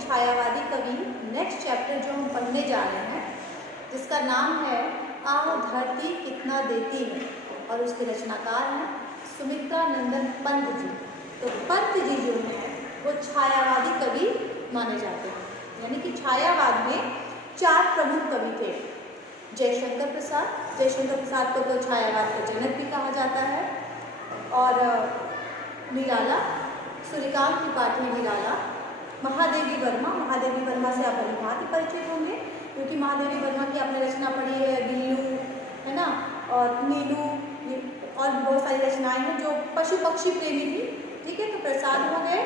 छायावादी कवि next chapter जो हम पढ़ने जा रहे हैं, जिसका नाम है आह धरती कितना देती है, और उसके रचनाकार हैं सुमित्रा नंदन पंत जी। तो पंत जी जो हैं वो छायावादी कवि माने जाते हैं, यानी कि छायावाद में 4 प्रमुख कवि थे। जयशंकर प्रसाद को तो छायावाद का जनक भी कहा जाता है, और निराला, सूर्यकांत त्रिपाठी निराला, महादेवी वर्मा से आप भलीभांति परिचित होंगे, क्योंकि महादेवी वर्मा की आपने रचना पढ़ी है, गिल्लू है ना, और नीलू, और बहुत सारी रचनाएं हैं जो पशु पक्षी प्रेमी थी। ठीक है, तो प्रसाद हो गए,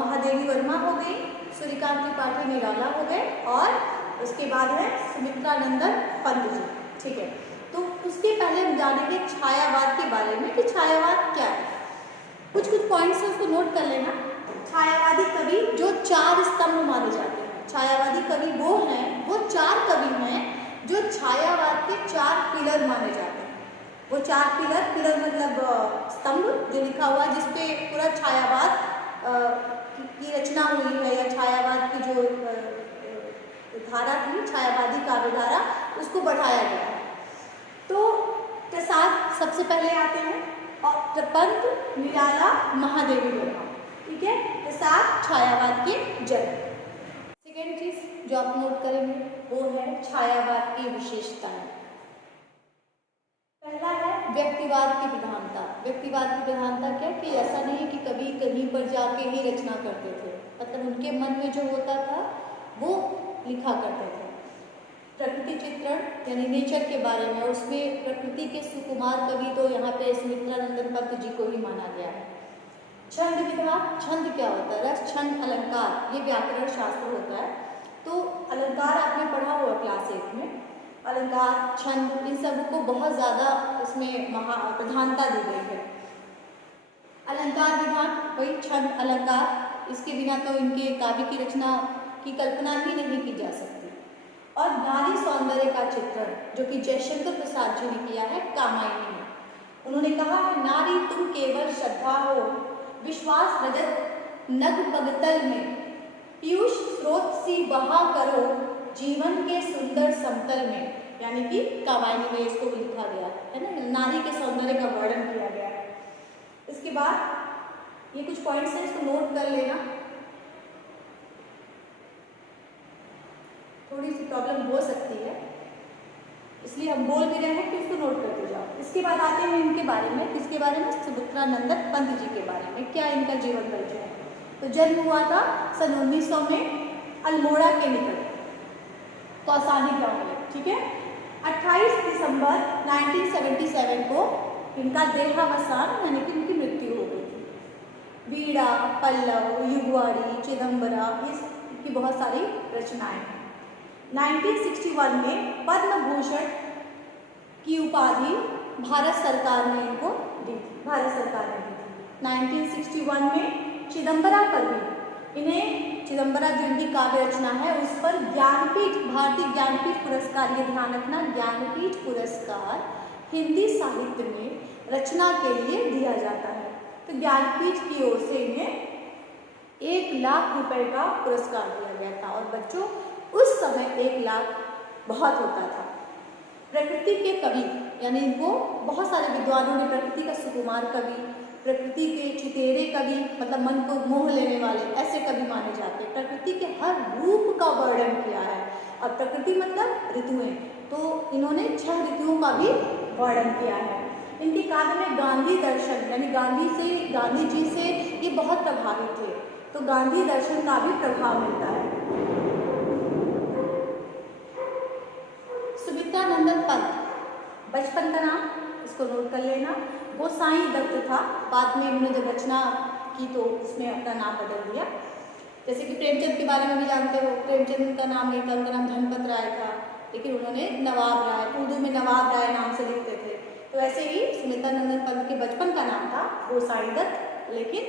महादेवी वर्मा हो गई, सूर्यकांत त्रिपाठी निराला हो गए, और उसके बाद है सुमित्रा नंदन पंत जी। ठीक है, तो उसके पहले हम जानेंगे छायावाद के बारे में कि छायावाद क्या है। कुछ पॉइंट्स हैं, उसको नोट कर लेना। छायावादी कवि जो 4 स्तंभ माने जाते हैं, छायावादी कवि वो हैं, वो 4 कवि हैं जो छायावाद के 4 पिलर माने जाते हैं। वो 4 पिलर मतलब स्तंभ जो लिखा हुआ है, जिसपे पूरा छायावाद की रचना हुई है, या छायावाद की जो धारा थी, छायावादी काव्य धारा, उसको बढ़ाया गया है। तो प्रसाद सबसे पहले आते हैं, और पंत, निराला, महादेवी वर्मा। ठीक है, प्रसाद छायावाद के जनक। सेकेंड चीज जो आप नोट करेंगे वो है छायावाद की विशेषताएं। पहला है व्यक्तिवाद की प्रधानता। व्यक्तिवाद की प्रधानता क्या कि ऐसा नहीं है कि कभी कहीं पर जाके ही रचना करते थे, मतलब उनके मन में जो होता था वो लिखा करते थे। प्रकृति चित्रण यानी नेचर के बारे में, उसमें प्रकृति के सुकुमार कवि तो यहाँ पे सुमित्रा नंदन पंत जी को ही माना गया है। छंद विभाग, छंद क्या होता है, रस, छंद, अलंकार, ये व्याकरण शास्त्र होता है। तो अलंकार आपने पढ़ा हुआ क्लास 1 में, अलंकार, छंद, इन सब को बहुत ज़्यादा इसमें प्रधानता दी गई है। अलंकार विभाग वही छंद, अलंकार, इसके बिना तो इनके काव्य की रचना की कल्पना ही नहीं की जा सकती। और नारी सौंदर्य का चित्रण जो कि जयशंकर प्रसाद जी ने किया है कामायनी में। उन्होंने कहा है, नारी तुम केवल श्रद्धा हो, विश्वास रजत नग पगतल में, पीयूष स्रोत सी बहा करो, जीवन के सुंदर समतल में। यानी कि कामायनी में इसको लिखा गया है ना, नारी के सौंदर्य का वर्णन किया गया है। इसके बाद ये कुछ पॉइंट्स हैं, इसको नोट कर लेना। थोड़ी सी प्रॉब्लम हो सकती है, इसलिए हम बोल भी रहे हैं कि इसको नोट करते जाओ। इसके बाद आते हैं इनके बारे में, किसके बारे में, सुमित्रा नंदन पंत जी के बारे में, क्या इनका जीवन परिचय है। तो जन्म हुआ था सन 1900 में अल्मोड़ा के निकट कौसानी गांव में। ठीक है, 28 दिसंबर 1977 को इनका देहावसान यानी कि इनकी मृत्यु हो गई थी। वीणा, पल्लव, युगवाड़ी, चिदम्बरा, इसकी बहुत सारी रचनाएं हैं। 1961 में पद्म भूषण की उपाधि भारत सरकार ने इनको दी थी, 1961 में चिदम्बरा पर भी इन्हें, चिदम्बरा जो इनकी काव्य रचना है उस पर ज्ञानपीठ, भारतीय ज्ञानपीठ पुरस्कार, ये ध्यान रखना, ज्ञानपीठ पुरस्कार हिंदी साहित्य में रचना के लिए दिया जाता है। तो ज्ञानपीठ की ओर से इन्हें 1 लाख रुपए का पुरस्कार दिया गया था, और बच्चों उस समय 1 लाख बहुत होता था। प्रकृति के कवि यानी इनको बहुत सारे विद्वानों ने प्रकृति का सुकुमार कवि, प्रकृति के चितेरे कवि, मतलब मन को मोह लेने वाले, ऐसे कवि माने जाते हैं। प्रकृति के हर रूप का वर्णन किया है, और प्रकृति मतलब ऋतुएं, तो इन्होंने 6 ऋतुओं का भी वर्णन किया है। इनके काव्य में गांधी दर्शन यानी गांधी जी से ये बहुत प्रभावित थे, तो गांधी दर्शन का भी प्रभाव मिलता है। सुमित्रा नंदन पंत, बचपन का नाम इसको नोट कर लेना, गोसाई दत्त था। बाद में उन्होंने जब रचना की तो उसमें अपना नाम बदल दिया। जैसे कि प्रेमचंद के बारे में भी जानते हो, प्रेमचंद का नाम नहीं था, उनका नाम धनपत राय था, लेकिन उन्होंने नवाब राय, उर्दू में नवाब राय नाम से लिखते थे। तो ऐसे ही सुमित्रा नंदन पंत के बचपन का नाम था गोसाई दत्त, लेकिन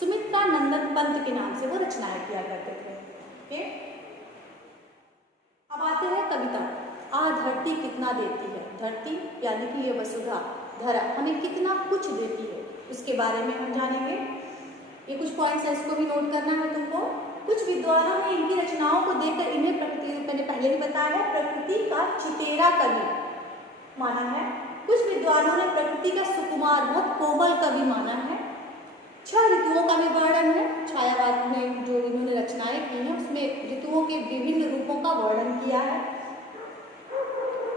सुमित्रा नंदन पंत के नाम से वो रचनाएं किया करते थे। ओके, अब आते हैं कविता। आ धरती कितना देती है, धरती यानी कि ये वसुधा, धरा हमें कितना कुछ देती है, उसके बारे में हम जानेंगे। ये कुछ पॉइंट्स है, इसको भी नोट करना है तुमको। कुछ विद्वानों ने इनकी रचनाओं को देखकर इन्हें प्रकृति, मैंने पहले ही बताया है, प्रकृति का चितेरा कवि माना है। कुछ विद्वानों ने प्रकृति का सुकुमार, बहुत कोमल कवि माना है। 6 ऋतुओं का भी वर्णन है। छायावाद में जो इन्होंने रचनाएं की हैं उसमें ऋतुओं के विभिन्न रूपों का वर्णन किया है।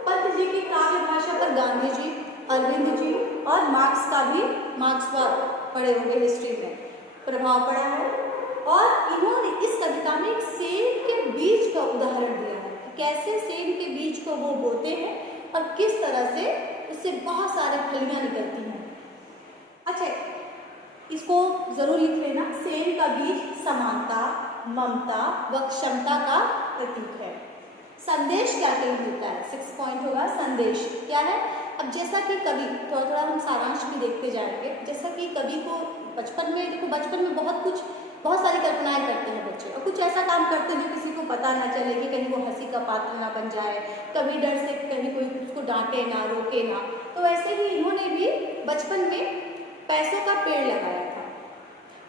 पंत जी की काव्य भाषा पर गांधी जी, अरविंद जी और मार्क्स का भी, मार्क्सवाद पढ़े होंगे हिस्ट्री में, प्रभाव पड़ा है। और इन्होंने इस कविता में एक सेब के बीज का उदाहरण दिया है, कैसे सेब के बीज को वो बोते हैं और किस तरह से उससे बहुत सारे फलियां निकलती हैं। अच्छा, इसको जरूर लिख लेना। सेब का बीज समानता, ममता व क्षमता का प्रतीक है। संदेश क्या कहीं होता है, 6 पॉइंट होगा। संदेश क्या है? अब जैसा कि कवि, थोड़ा थोड़ा हम सारांश भी देखते जाएंगे। जैसा कि कवि को बचपन में, देखो बचपन में बहुत सारी कल्पनाएं करते हैं बच्चे, और कुछ ऐसा काम करते हैं जो किसी को पता ना चले कि कहीं वो हंसी का पात्र ना बन जाए, कभी डर से कहीं कोई उसको डांटे ना, रोके ना। तो ऐसे ही इन्होंने भी बचपन में पैसों का पेड़ लगाया था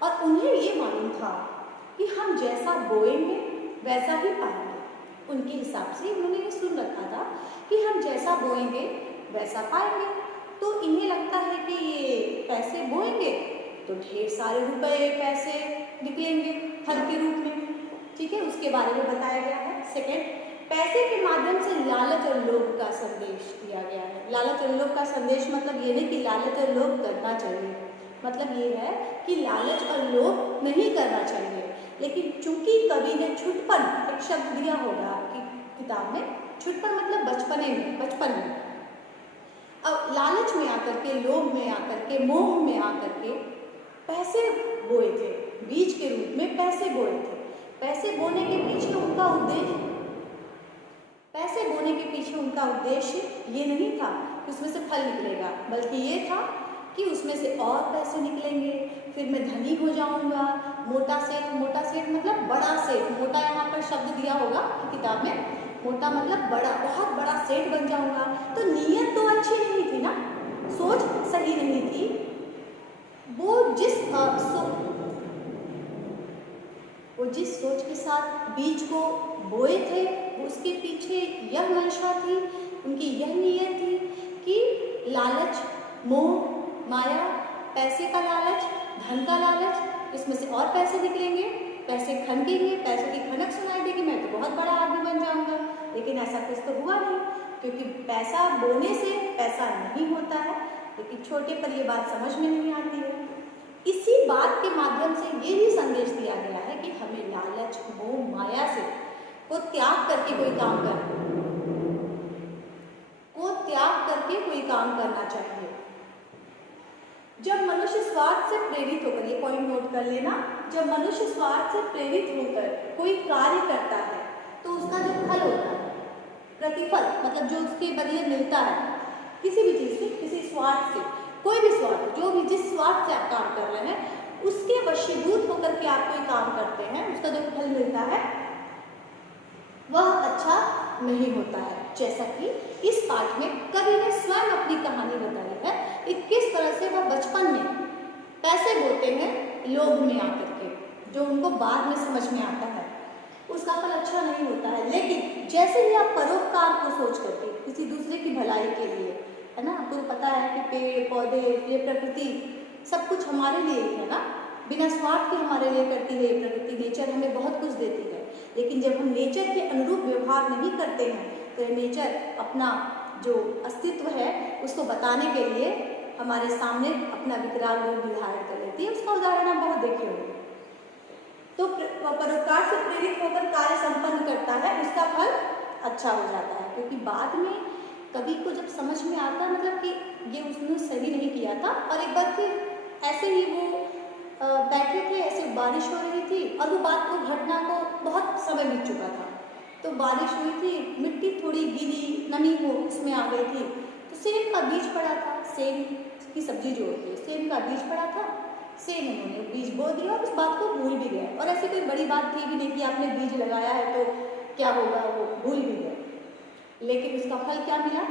और उन्हें ये मालूम था कि हम जैसा बोएंगे वैसा ही पाएंगे। उनके हिसाब से उन्होंने ये सुन रखा था कि हम जैसा बोएंगे वैसा पाएंगे। तो इन्हें लगता है कि ये पैसे बोएंगे तो ढेर सारे रुपए, पैसे निकलेंगे फल के रूप में। ठीक है, उसके बारे में बताया गया है। सेकंड, पैसे के माध्यम से लालच और लोभ का संदेश दिया गया है। लालच और लोभ का संदेश मतलब ये नहीं कि लालच और लोभ करना चाहिए, मतलब ये है कि लालच और लोभ नहीं करना चाहिए। लेकिन चूंकि कवि ने छुटपन, एक शब्द दिया होगा आपकी किताब में, छुटपन मतलब बचपन में, अब लालच में आकर के, लोभ में आकर के, मोह में आकर के पैसे बोए थे, बीज के रूप में पैसे बोए थे। पैसे बोने के पीछे उनका उद्देश्य ये नहीं था कि उसमें से फल निकलेगा, बल्कि ये था कि उसमें से और पैसे निकलेंगे, फिर मैं धनी हो जाऊंगा। मोटा सेठ मतलब बड़ा सेठ, मोटा यहाँ पर शब्द दिया होगा किताब में, मोटा मतलब बड़ा, बहुत बड़ा सेठ बन जाऊंगा। तो नीयत तो अच्छी नहीं थी ना, सोच सही नहीं थी। वो जिस सोच के साथ बीज को बोए थे, उसके पीछे यह मंशा थी, उनकी यह नीयत थी कि लालच, मोह, माया, पैसे का लालच, धन का लालच, इसमें से और पैसे निकलेंगे, पैसे खनकेंगे, पैसों की खनक सुनाई देगी, मैं तो बहुत बड़ा आदमी बन जाऊंगा। लेकिन ऐसा कुछ तो हुआ नहीं, क्योंकि पैसा बोने से पैसा नहीं होता है। लेकिन छोटे पर ये बात समझ में नहीं आती है। इसी बात के माध्यम से ये भी संदेश दिया गया है कि हमें लालच, मोह, माया से को त्याग करके कोई काम करना चाहिए। जब मनुष्य स्वार्थ से प्रेरित होकर, ये पॉइंट नोट कर लेना, जब मनुष्य स्वार्थ से प्रेरित होकर कोई कार्य करता है तो उसका जो फल होता है, प्रतिफल मतलब जो उसके बदले मिलता है, किसी भी चीज से, किसी स्वार्थ से, कोई भी स्वार्थ, जो भी जिस स्वार्थ से आप काम कर रहे हैं उसके वशीभूत होकर के आप कोई काम करते हैं, उसका जो फल मिलता है वह अच्छा नहीं होता है। जैसा कि इस पाठ में कवि ने स्वयं अपनी कहानी बताई है कि किस तरह से वह बचपन में पैसे बोते हैं लोभ में आकर के, जो उनको बाद में समझ में आता है उसका फल अच्छा नहीं होता है। लेकिन जैसे ही आप परोपकार को सोच करके किसी दूसरे की भलाई के लिए, है ना, आपको पता है कि पेड़ पौधे, ये प्रकृति सब कुछ हमारे लिए ही है ना, बिना स्वार्थ के हमारे लिए करती है ये प्रकृति, नेचर हमें बहुत कुछ देती है। लेकिन जब हम नेचर के अनुरूप व्यवहार नहीं करते हैं तो ये नेचर अपना जो अस्तित्व है उसको बताने के लिए हमारे सामने अपना विकराल रूप धारण कर लेती है। उसका उदाहरण आप बहुत देखे होंगे। तो परोपकार से प्रेरित होकर कार्य संपन्न करता है, उसका फल अच्छा हो जाता है। क्योंकि बाद में कवि को जब समझ में आता है मतलब कि ये उसने सही नहीं किया था, और एक बार फिर ऐसे ही वो बैठे थे, ऐसे बारिश हो रही थी और वो बात को, घटना को बहुत समय बीत चुका था। तो बारिश हुई थी, मिट्टी थोड़ी गीली, नमी हो उसमें आ गई थी, तो सेम का बीज पड़ा था, सेम की सब्जी जो होती है, सेम का बीज पड़ा था, सेम उन्होंने बीज बो दिया और उस बात को भूल भी गए। और ऐसी कोई बड़ी बात थी भी नहीं कि आपने बीज लगाया है तो क्या होगा, वो भूल भी गए। लेकिन उसका फल क्या मिला?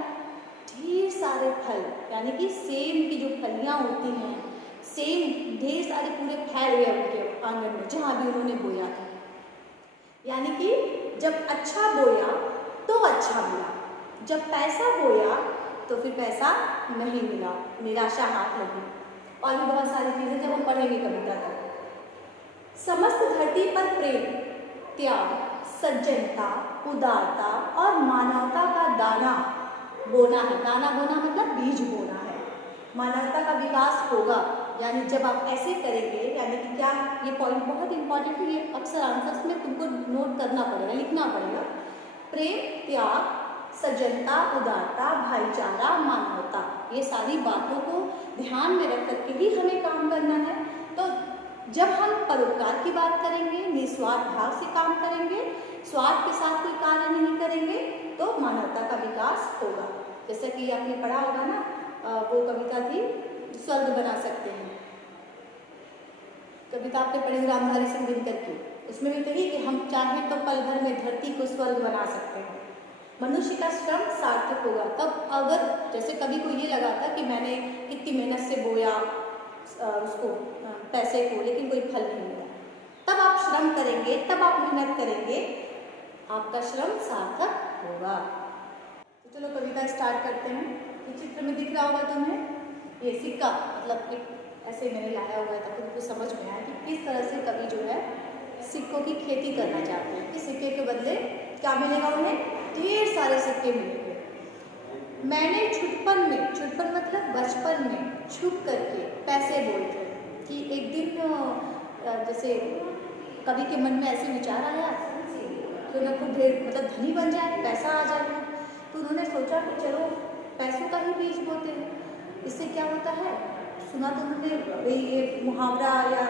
ढेर सारे फल, यानी कि सेम की जो फलियाँ होती हैं, सेम ढेर सारे पूरे फैल गए उनके आंगन में जहाँ भी उन्होंने बोया था। यानी कि जब अच्छा बोया तो अच्छा मिला, जब पैसा बोया तो फिर पैसा नहीं मिला, निराशा हाथ लगी। और भी बहुत सारी चीज़ें जब हम पढ़ेंगे कविता तो। समस्त धरती पर प्रेम, त्याग, सज्जनता, उदारता और मानवता का दाना बोना है। दाना बोना मतलब बीज बोना है। मानवता का विकास होगा, यानी जब आप ऐसे करेंगे, यानी कि क्या, ये पॉइंट बहुत इंपॉर्टेंट है, ये अक्सर आंसर्स में तुमको नोट करना पड़ेगा, लिखना पड़ेगा। प्रेम, त्याग, सज्जनता, उदारता, भाईचारा, मानवता, ये सारी बातों को ध्यान में रख करके ही हमें काम करना है। तो जब हम परोपकार की बात करेंगे, निस्वार्थ भाव से काम करेंगे, स्वार्थ के साथ कोई कार्य नहीं करेंगे, तो मानवता का विकास होगा। जैसे कि आपने पढ़ा होगा ना, वो कविता थी स्वर्ग बना सकते हैं, कविता आपने पढ़ी रामधारी सिंह दिनकर की। उसमें भी कही कि हम चाहें तो पल भर में धरती को स्वर्ग बना सकते हैं। मनुष्य का श्रम सार्थक होगा तब, अगर जैसे कभी को ये लगा था कि मैंने कितनी मेहनत से बोया उसको पैसे को, लेकिन कोई फल नहीं मिला, तब आप श्रम करेंगे, तब आप मेहनत करेंगे, आपका श्रम सार्थक होगा। तो चलो कविता स्टार्ट करते हैं। ये चित्र में दिख रहा होगा तुम्हें, ये सिक्का, मतलब एक ऐसे मैंने लाया हुआ है ताकि उनको समझ में आए कि किस तरह से कवि जो है सिक्कों की खेती करना चाहते हैं कि सिक्के के बदले क्या मिलेगा उन्हें, ढेर सारे सिक्के मिलेंगे। मैंने छुटपन में, छुटपन मतलब बचपन में, छुप करके पैसे बोलते कि एक दिन जैसे कवि के मन में ऐसे विचार आया कि उन्हें खुद ढेर मतलब धनी बन जाए, पैसा आ जाए, तो उन्होंने सोचा कि चलो पैसों का ही बीज बोते हैं। इससे क्या होता है, सुना तो उन्होंने ये मुहावरा या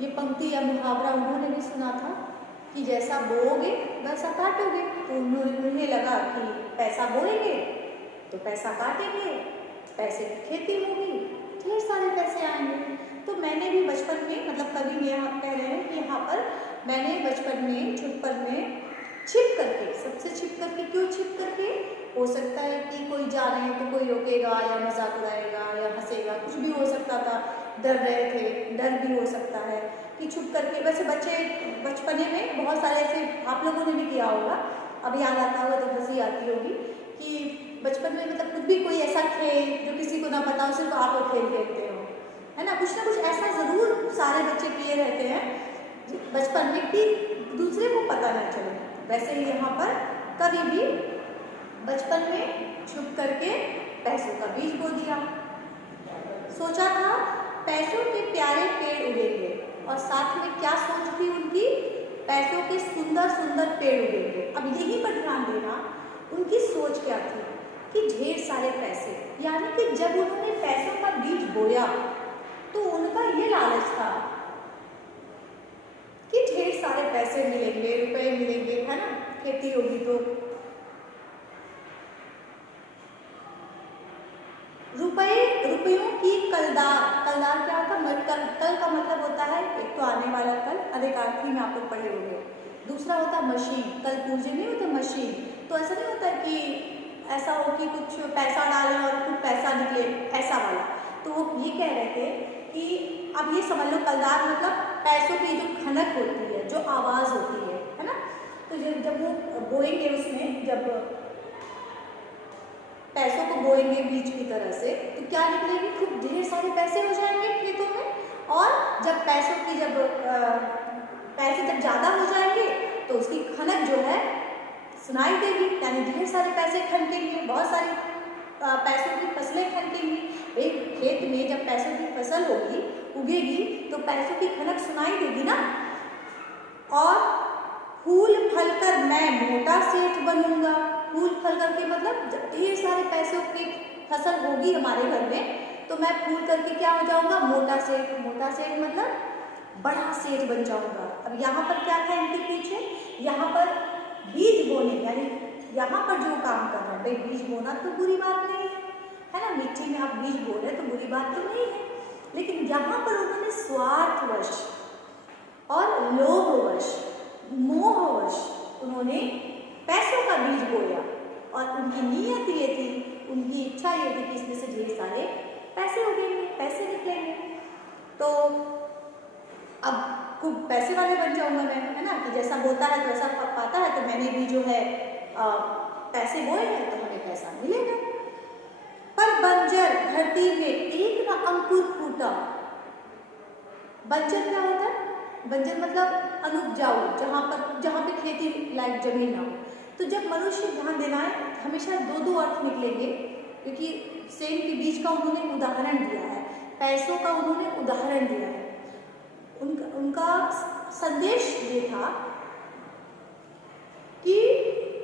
ये पंक्ति या मुहावरा उन्होंने भी सुना था कि जैसा बोओगे वैसा काटोगे। तो उन्हें लगा कि पैसा बोएंगे तो पैसा काटेंगे, पैसे की खेती होगी, ढेर सारे पैसे आएंगे। तो मैंने भी बचपन में, मतलब कवि में यहाँ कह रहे हैं कि यहाँ पर मैंने बचपन में, छुटपन में छिप करके, सबसे छिप करके, क्यों छिप करके, हो सकता है कि कोई जा रहे हैं तो कोई रोकेगा या मजाक उड़ाएगा या हंसेगा, कुछ भी हो सकता था, डर रहे थे, डर भी हो सकता है कि छुप करके। वैसे बच्चे बचपने में बहुत सारे ऐसे आप लोगों ने भी किया होगा, अब याद आता होगा तो हंसी आती होगी कि बचपन में मतलब कुछ भी कोई ऐसा खेल जो किसी को ना पता हो, सिर्फ आप लोग खेल खेलते हो, है ना कुछ ऐसा ज़रूर सारे बच्चे किए रहते हैं बचपन में कि दूसरे को पता ना चले। वैसे ही यहाँ पर कभी भी बचपन में छुप करके पैसों का बीज बो दिया। सोचा था पैसों के प्यारे पेड़ उगेंगे, और साथ में क्या सोच थी उनकी, पैसों के सुंदर सुंदर पेड़ उगेंगे। अब यहीं पर ध्यान देना, उनकी सोच क्या थी कि ढेर सारे पैसे, यानी कि जब उन्होंने पैसों का बीज बोया तो उनका ये लालच था कि ढेर सारे पैसे मिलेंगे, रुपए मिलेंगे, है ना, खेती होगी तो। रुपयों की कलदार, कलदार क्या होता है, कल का मतलब होता है एक तो आने वाला कल, अनेकार्थी में आप लोग पढ़े होंगे। दूसरा होता है मशीन, कल पूर्जे नहीं होते मशीन, तो ऐसा नहीं होता कि ऐसा हो कि कुछ पैसा डालें और कुछ पैसा निकले, ऐसा वाला। तो वो ये कह रहे थे कि अब ये समझ लो कलदार मतलब पैसों की जो खनक होती है, जो आवाज़ होती है ना, तो जब वो बोएंगे, उसमें जब पैसों को बोएंगे बीज की तरह से, तो क्या निकलेगी, खूब ढेर सारे पैसे हो जाएंगे खेतों में। और जब पैसों की पैसे जब ज़्यादा हो जाएंगे तो उसकी खनक जो है सुनाई देगी, यानी ढेर सारे पैसे खनकेंगे, बहुत सारी पैसों की फसलें खनकेंगी। एक खेत में जब पैसों की फसल होगी, उगेगी, तो पैसों की खनक सुनाई देगी ना। और फूल फल कर मैं मोटा सेठ बनूंगा, फूल फल करके मतलब जब ढेर सारे पैसों की फसल होगी हमारे घर में, तो मैं फूल करके क्या हो जाऊंगा, मोटा सेठ। मोटा सेठ मतलब बड़ा सेठ बन जाऊंगा। अब यहाँ पर क्या था इनके पीछे, यहाँ पर बीज बोने, यानी यहाँ पर जो काम कर रहा है, भाई बीज बोना तो बुरी बात नहीं है ना, मिट्टी में आप बीज बो रहे तो बुरी बात तो नहीं है। लेकिन यहाँ पर उन्होंने स्वार्थवश और लोभवश, मोहवश उन्होंने पैसों का बीज बोया, और उनकी नीयत ये थी, उनकी इच्छा ये थी कि इसमें से ढेर सारे पैसे उगेंगे, पैसे निकलेंगे। पैसे वाले बन जाऊंगा मैं, है ना, कि जैसा बोता है तो वैसा पाता है, तो मैंने भी जो है पैसे बोए हैं तो हमें पैसा मिलेगा। पर बंजर धरती में एक न अंकुर फूटा। बंजर क्या होता है? बंजर मतलब अनुपजाऊ, जहाँ पे खेती लायक जमीन ना हो। तो जब मनुष्य ध्यान देना है, हमेशा दो दो अर्थ निकलेंगे, क्योंकि सेम के बीच का उन्होंने उदाहरण दिया है, पैसों का उन्होंने उदाहरण दिया है। उनका संदेश ये था कि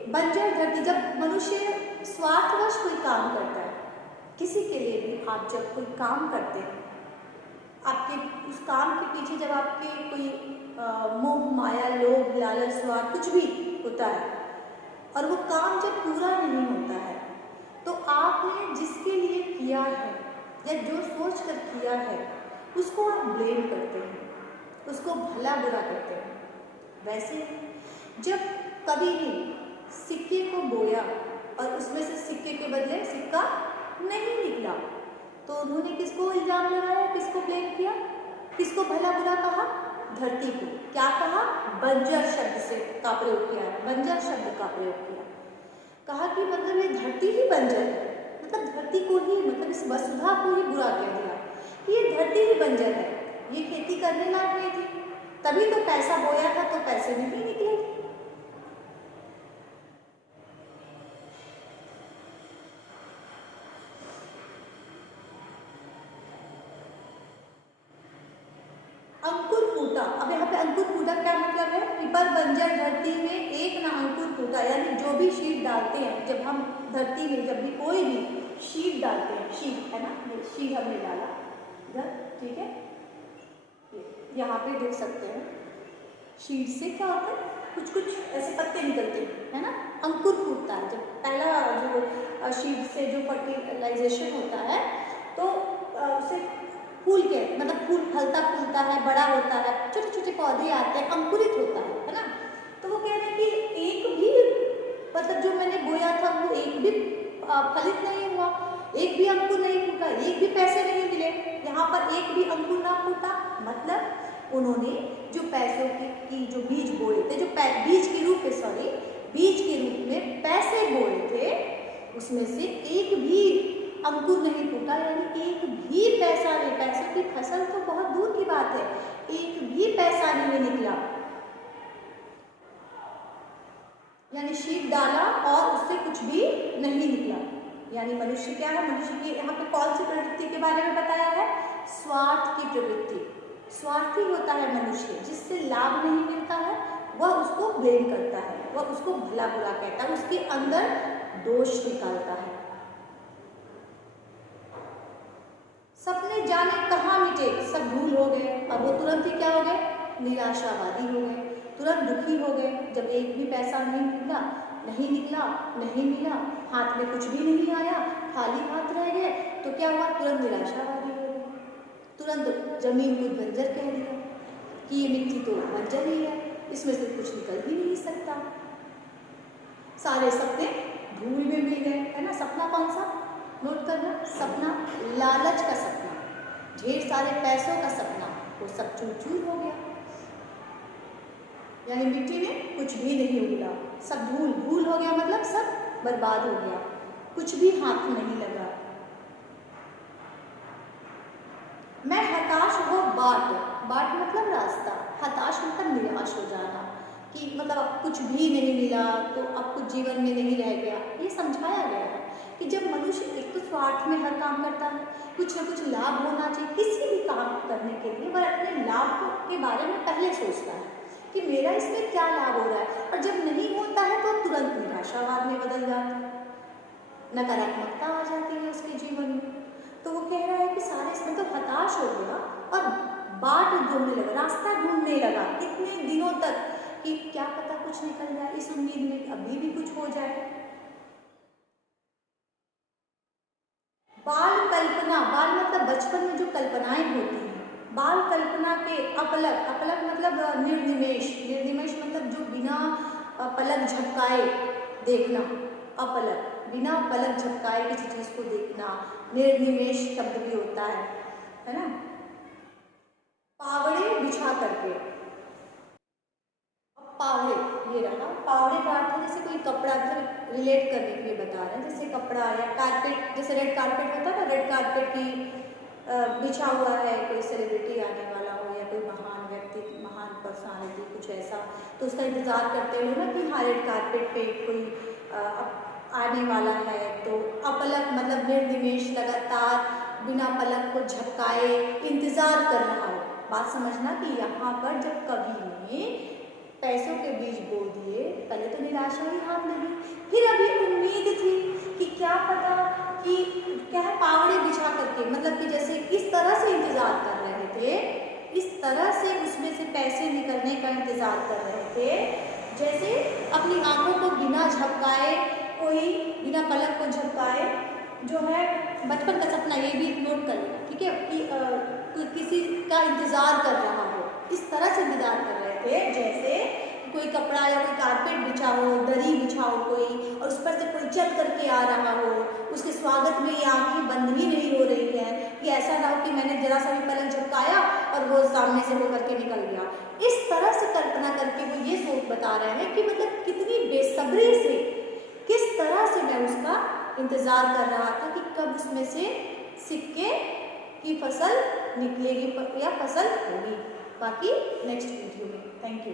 बंजर धरती, जब मनुष्य स्वार्थवश कोई काम करता है, किसी के लिए भी आप जब कोई काम करते हैं, आपके उस काम के पीछे जब आपके कोई मोह माया लोभ लालच स्वार्थ कुछ भी होता है, और वो काम जब पूरा नहीं होता है, तो आपने जिसके लिए किया है या जो सोच कर किया है, उसको आप ब्लेम करते हैं, उसको भला बुरा करते हैं। वैसे जब कभी भी सिक्के को बोया और उसमें से सिक्के के बदले सिक्का नहीं निकला, तो उन्होंने किसको इल्जाम लगाया, किसको ब्लेम किया, किसको भला बुरा कहा? धरती को। क्या कहा? बंजर शब्द से का प्रयोग किया, बंजर शब्द का प्रयोग किया। कहा कि मतलब ये धरती ही बंजर है, मतलब धरती को ही, मतलब इस वसुधा को ही बुरा कह दिया कि ये धरती ही बंजर है, ये खेती करने लायक नहीं थी, तभी तो पैसा बोया था तो पैसे नहीं निकले। अंकुर फूटा, अब यहाँ पे अंकुर फूटा क्या मतलब है कि पर बंजर धरती में एक ना अंकुर फूटा, यानी जो भी शीट डालते हैं, जब हम धरती में जब भी कोई भी शीट डालते हैं, शीट है ना, ये शीट हमने डाला इधर, ठीक है, यहाँ पे देख सकते हैं शीट से क्या होता है, कुछ कुछ ऐसे पत्ते निकलते हैं, है ना, अंकुर फूटता है। जब पहला जो शीट से जो फर्टिलाइजेशन होता है, तो उसे फूल के, मतलब फूल फलता फूलता है, बड़ा होता है, छोटे छोटे पौधे आते हैं, अंकुरित होता है ना। तो वो कह रहे हैं कि एक भी, मतलब जो मैंने बोया था वो एक भी फलित नहीं हुआ, एक भी अंकुर नहीं फूटा, एक भी पैसे नहीं मिले। यहाँ पर एक भी अंकुर ना फूटा, मतलब उन्होंने जो पैसों की जो बीज बोए थे, जो बीज के रूप में, सॉरी, बीज के रूप में पैसे बोए थे, उसमें से एक भी अंकुर नहीं फूटा, यानी एक भी पैसा नहीं, पैसे की फसल तो बहुत दूर की बात है, एक भी पैसा नहीं निकला। यानी शीट डाला और उससे कुछ भी नहीं निकला। यानी मनुष्य क्या है, मनुष्य की यहाँ पे कौन सी प्रवृत्ति के बारे में बताया है? स्वार्थ की प्रवृत्ति। स्वार्थी होता है मनुष्य, जिससे लाभ नहीं मिलता है वह उसको ब्लेम करता है, वह उसको भला बुरा कहता है, उसके अंदर दोष निकालता है। सपने जाने कहाँ मिटे, सब भूल हो गए, अब वो तुरंत ही क्या हो गए? निराशावादी हो गए, तुरंत दुखी हो गए। जब एक भी पैसा नहीं निकला, नहीं मिला, हाथ में कुछ भी नहीं आया, खाली हाथ रह गए, तो क्या हुआ? तुरंत निराशावादी हो गए, तुरंत जमीन को बंजर कह दिया कि ये मिट्टी तो बंजर ही है, इसमें से कुछ निकल ही नहीं सकता। सारे सपने धूल में मिल गए, है ना। सपना कौन सा? नोट करना, सपना लालच का सपना, ढेर सारे पैसों का सपना, वो सब चूर चूर हो गया। यानी मिट्टी में कुछ भी नहीं उगला, सब धूल हो गया, मतलब सब बर्बाद हो गया, कुछ भी हाथ नहीं लगा। मैं हताश हो बाट मतलब रास्ता, हताश मतलब निराश हो जाना, कि मतलब अब कुछ भी नहीं मिला तो अब कुछ जीवन में नहीं रह गया। ये समझाया गया है कि जब मनुष्य एक तो स्वार्थ में हर काम करता है, कुछ न कुछ लाभ होना चाहिए, किसी भी काम करने के लिए वह अपने लाभ के बारे में पहले सोचता है कि मेरा इसमें क्या लाभ हो रहा है, और जब नहीं होता है तो तुरंत निराशावाद में बदल जाता है, नकारात्मकता आ जाती है उसके जीवन में। तो वो कह रहा है कि सारे इसमें तो हताश हो गया और बाट ढूंढने लगा, रास्ता ढूंढने लगा कितने दिनों तक कि क्या पता कुछ निकल जाए, इस उम्मीद में अभी भी कुछ हो जाए। बाल कल्पना, बाल मतलब बचपन में जो कल्पनाएं होती हैं, बाल कल्पना के अपलक मतलब निर्निमेष मतलब जो बिना पलक झपकाए देखना, अपलक बिना पलक झपकाए किसी चीज को देखना, निर्निमेष शब्द भी होता है ना। पावड़े बिछा करके, पावड़े, ये रहा पावड़े का अर्थ है जैसे कोई कपड़ा, मतलब रिलेट करने के लिए बता रहे हैं, जैसे कपड़ा या कारपेट, जैसे रेड कारपेट होता है ना, रेड कारपेट की बिछा हुआ है, कोई सेलिब्रिटी आने वाला हो या कोई महान व्यक्ति, महान पर्सनालिटी, कुछ ऐसा, तो उसका इंतज़ार करते हुए ना कि हाँ रेड कारपेट पे कोई आने वाला है, तो अपलक मतलब निर्निमेष लगातार बिना पलक को झपकाए इंतज़ार कर रहा हो। बात समझना कि यहाँ पर जब कवि ने पैसों के बीज बो दिए, पहले तो निराशा ही हाथ लगी, फिर अभी उम्मीद थी कि क्या पता कि क्या है, पावड़े बिछा करके, मतलब कि जैसे इस तरह से इंतजार कर रहे थे, इस तरह से उसमें से पैसे निकलने का इंतजार कर रहे थे, जैसे अपनी आंखों को बिना झपकाए, कोई बिना पलक को झपकाए, जो है बचपन का सपना, ये भी नोट कर लेना, ठीक है, कि किसी का इंतजार कर रहा हो, इस तरह से इंतजार कर रहे थे जैसे कोई कपड़ा या कोई कारपेट बिछा हो, दरी बिछा हो कोई, और उस पर से कोई चल करके आ रहा हो, उसके स्वागत में ये आंखें बंद ही नहीं हो रही है, कि ऐसा ना हो कि मैंने जरा सा भी पलक झपकाया और वो सामने से हो करके निकल गया। इस तरह से कल्पना करके वो ये सोच बता रहे हैं कि मतलब कितनी बेसब्री से, किस तरह से मैं उसका इंतज़ार कर रहा था कि कब उसमें से सिक्के की फसल निकलेगी या फसल होगी। बाकी नेक्स्ट वीडियो में। Thank you.